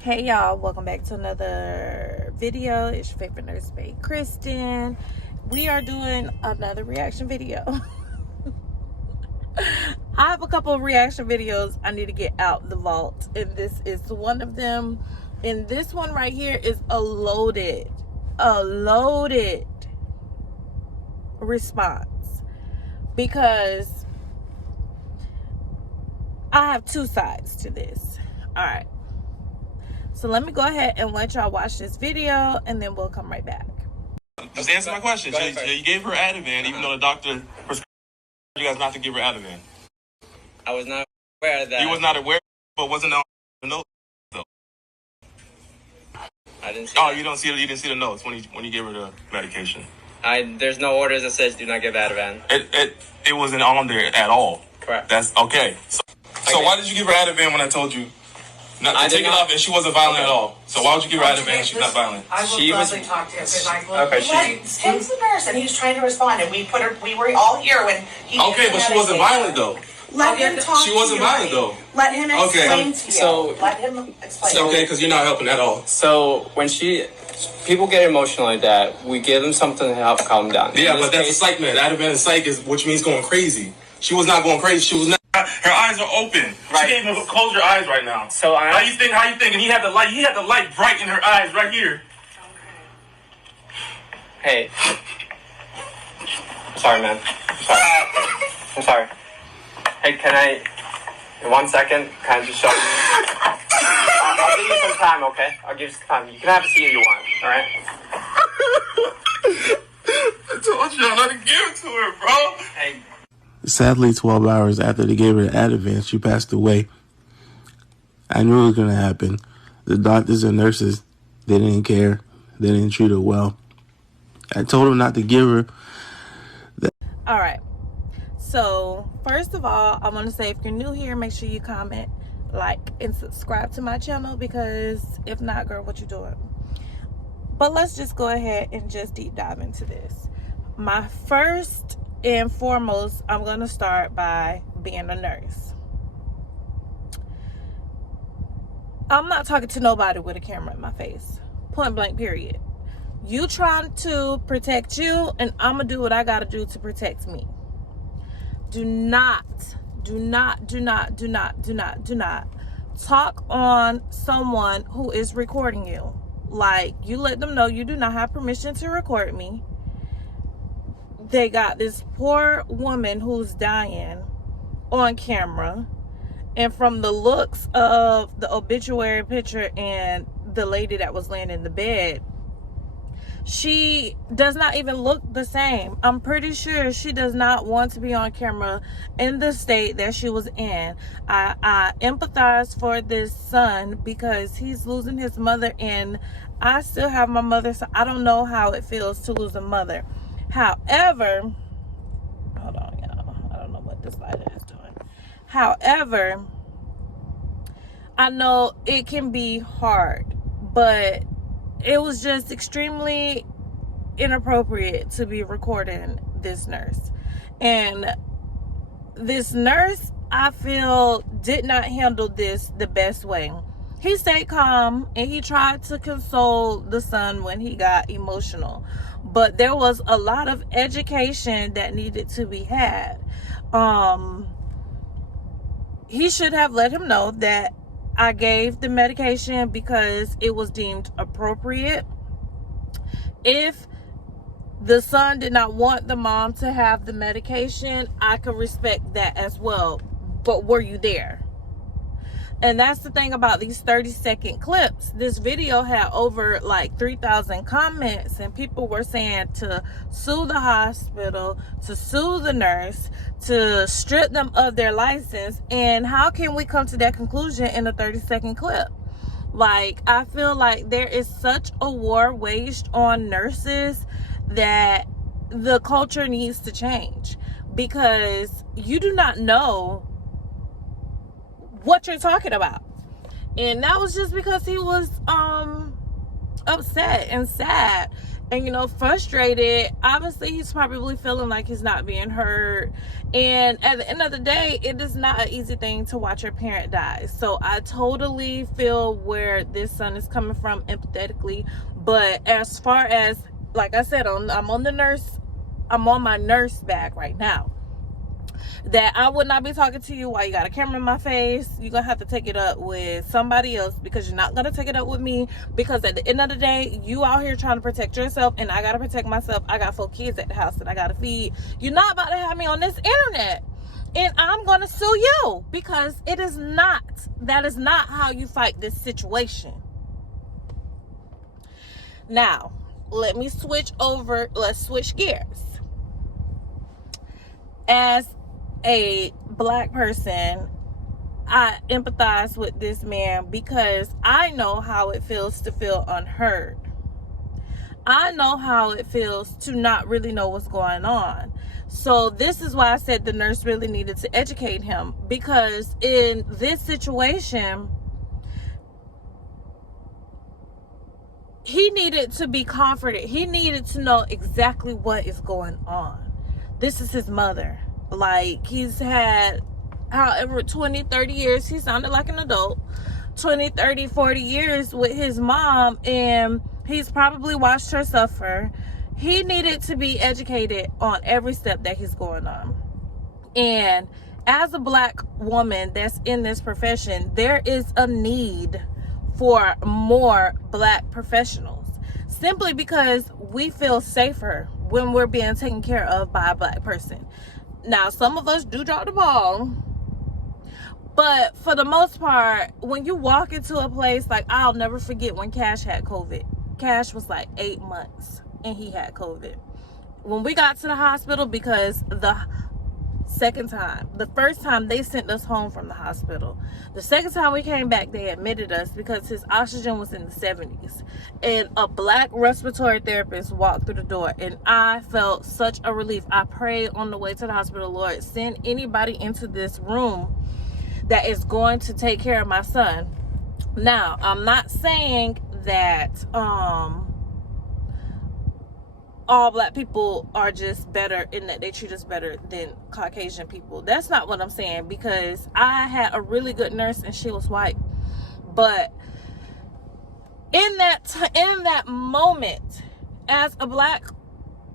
Hey y'all, welcome back to another video. It's your favorite nurse babe, Kristen. We are doing another reaction video. I have a couple of reaction videos I need to get out the vault, and this is one of them. And this one right here is a loaded response, because I have two sides to this. All right, so let me go ahead and let y'all watch this video, and then we'll come right back. Just answer my question. You gave her Ativan, even though the doctor prescribed you guys not to give her Ativan. I was not aware of that. He was not aware, but wasn't on the note though. I didn't see Oh, that. you didn't see the notes when you gave her the medication. There's no orders that says do not give Ativan. It wasn't on there at all. Correct. That's okay. So why did you give her Ativan when I told you not to take it off, and she wasn't violent at all? So why would you give her Ativan if she's not violent? I will gladly talk to him because I will. Okay, Tim's the nurse, and he was trying to respond, and we were all here when he. Okay, but she wasn't violent though. Let him talk. She wasn't violent though. Let him explain to you. So- Let him explain. Okay, because you're not helping at all. So when people get emotional like that, we give them something to help calm down. Yeah, but that's a psych med. Ativan and psych which means going crazy. She was not going crazy. She was not. Her eyes are open. Right. She can't even close your eyes right now. So How you think? And he had the light bright in her eyes right here. Hey. Sorry, man. I'm sorry. Hey, can I, in 1 second, can I just show you? I'll give you some time, okay? I'll give you some time. You can have a seat if you want, alright? I told you not to give it to her, bro. Hey. Sadly, 12 hours after they gave her the Ativan, she passed away. I knew it was going to happen. The doctors and nurses, they didn't care. They didn't treat her well. I told them not to give her. All right, so first of all, I want to say, if you're new here, make sure you comment, like, and subscribe to my channel, because if not, girl, what you doing? But let's just go ahead and just deep dive into this. My first and foremost, I'm going to start by being a nurse. I'm not talking to nobody with a camera in my face. Point blank, period. You trying to protect you, and I'm going to do what I got to do to protect me. Do not talk on someone who is recording you. Like, you let them know you do not have permission to record me. They got this poor woman who's dying on camera, and from the looks of the obituary picture and the lady that was laying in the bed, she does not even look the same. I'm pretty sure she does not want to be on camera in the state that she was in. I empathize for this son, because he's losing his mother, and I still have my mother, so I don't know how it feels to lose a mother. However, hold on, y'all. I don't know what this lighter is doing. However, I know it can be hard, but it was just extremely inappropriate to be recording this nurse. And this nurse, I feel, did not handle this the best way. He stayed calm, and he tried to console the son when he got emotional. But there was a lot of education that needed to be had. He should have let him know that I gave the medication because it was deemed appropriate. If the son did not want the mom to have the medication, I could respect that as well. But were you there? And that's the thing about these 30-second clips. This video had over like 3,000 comments, and people were saying to sue the hospital, to sue the nurse, to strip them of their license. And how can we come to that conclusion in a 30-second clip? Like, I feel like there is such a war waged on nurses that the culture needs to change, because you do not know what you're talking about. And that was just because he was upset and sad. and, you know, frustrated. Obviously, he's probably feeling like he's not being heard. And at the end of the day, it is not an easy thing to watch your parent die. So I totally feel where this son is coming from empathetically. But as far as, like I said, I'm on my nurse bag right now. That I would not be talking to you while you got a camera in my face. You're going to have to take it up with somebody else, because you're not going to take it up with me, because at the end of the day, you out here trying to protect yourself, and I got to protect myself. I got 4 kids at the house that I got to feed. You're not about to have me on this internet, and I'm going to sue you, because that is not how you fight this situation. Now, let's switch gears. As a black person, I empathize with this man, because I know how it feels to feel unheard. I know how it feels to not really know what's going on. So this is why I said the nurse really needed to educate him, because in this situation, he needed to be comforted. He needed to know exactly what is going on. This is his mother. Like, he's had, however, 20, 30 years. He sounded like an adult. 20, 30, 40 years with his mom, and he's probably watched her suffer. He needed to be educated on every step that he's going on. And as a black woman that's in this profession, there is a need for more black professionals, simply because we feel safer when we're being taken care of by a black person. Now, some of us do drop the ball, but for the most part, when you walk into a place, like, I'll never forget when Cash had COVID. Cash was like 8 months and he had COVID. When we got to the hospital, because the first time they sent us home from the hospital. The second time we came back, they admitted us because his oxygen was in the 70s. And a black respiratory therapist walked through the door, and I felt such a relief. I prayed on the way to the hospital, Lord, send anybody into this room that is going to take care of my son. Now, I'm not saying that all black people are just better in that they treat us better than Caucasian people. That's not what I'm saying, because I had a really good nurse and she was white. But in that moment, as a black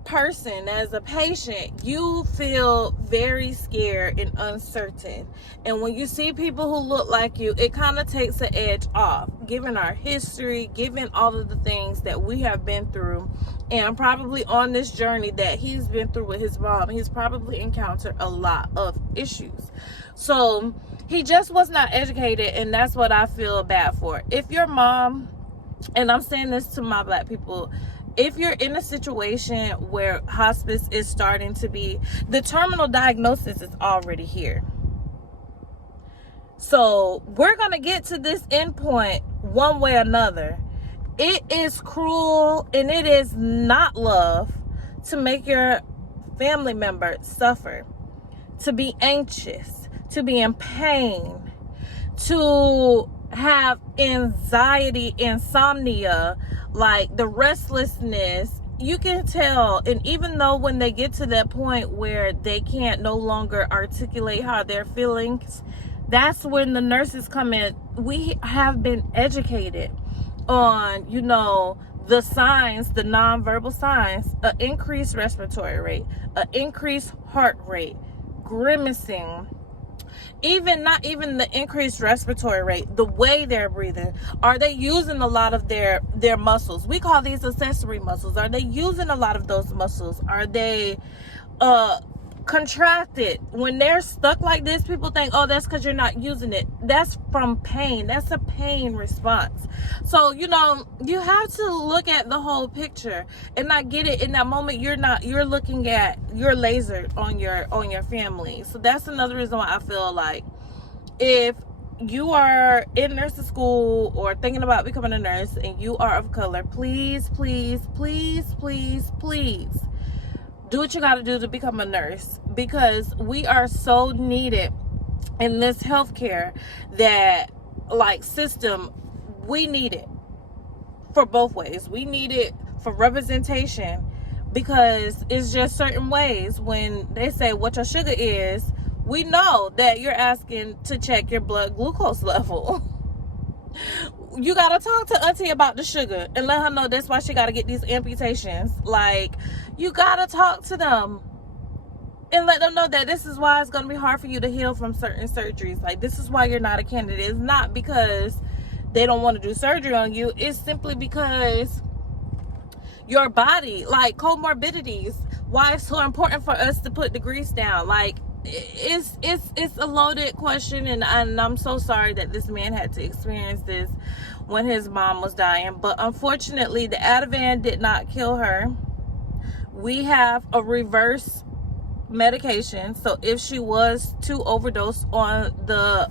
person, as a patient, you feel very scared and uncertain. And when you see people who look like you, it kind of takes the edge off, given our history, given all of the things that we have been through, and probably on this journey that he's been through with his mom. He's probably encountered a lot of issues. So he just was not educated, and that's what I feel bad for. If your mom, and I'm saying this to my black people, if you're in a situation where hospice is starting to be, the terminal diagnosis is already here. So we're going to get to this endpoint one way or another. It is cruel and it is not love to make your family member suffer, to be anxious, to be in pain, to have anxiety, insomnia, like the restlessness. You can tell. And even though when they get to that point where they can't no longer articulate how they're feeling, that's when the nurses come in. We have been educated on, you know, the signs, the nonverbal signs, an increased respiratory rate, an increased heart rate, grimacing, not even the increased respiratory rate, the way they're breathing. Are they using a lot of their muscles? We call these accessory muscles. Are they using a lot of those muscles? Are they contracted? When they're stuck like this, people think, oh, that's because you're not using it. That's from pain. That's a pain response. So, you know, you have to look at the whole picture. And I get it, in that moment you're lasered on your family. So that's another reason why I feel like, if you are in nursing school or thinking about becoming a nurse and you are of color, please, please, please, please, please do what you got to do to become a nurse, because we are so needed in this healthcare system. We need it for both ways. We need it for representation, because it's just certain ways when they say what your sugar is, we know that you're asking to check your blood glucose level. You gotta talk to auntie about the sugar and let her know that's why she gotta get these amputations. Like, you gotta talk to them and let them know that this is why it's gonna be hard for you to heal from certain surgeries. Like, this is why you're not a candidate. It's not because they don't want to do surgery on you. It's simply because your body, like comorbidities, why it's so important for us to put the grease down. Like, it's a loaded question, and I'm so sorry that this man had to experience this when his mom was dying. But unfortunately, the Ativan did not kill her. We have a reverse medication, so if she was to overdose on the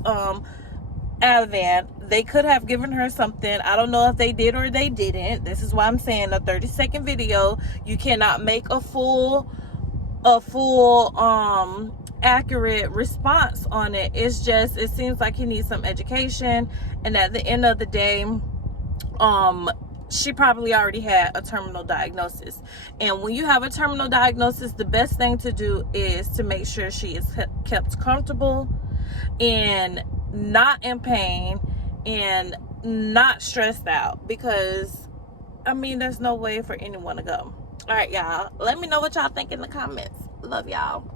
Ativan, they could have given her something. I don't know if they did or they didn't. This is why I'm saying a 30-second video, you cannot make a full accurate response on it. It's just, it seems like he needs some education, and at the end of the day, she probably already had a terminal diagnosis. And when you have a terminal diagnosis, the best thing to do is to make sure she is kept comfortable and not in pain and not stressed out, because I mean, there's no way for anyone to go. All right, y'all, let me know what y'all think in the comments. Love y'all.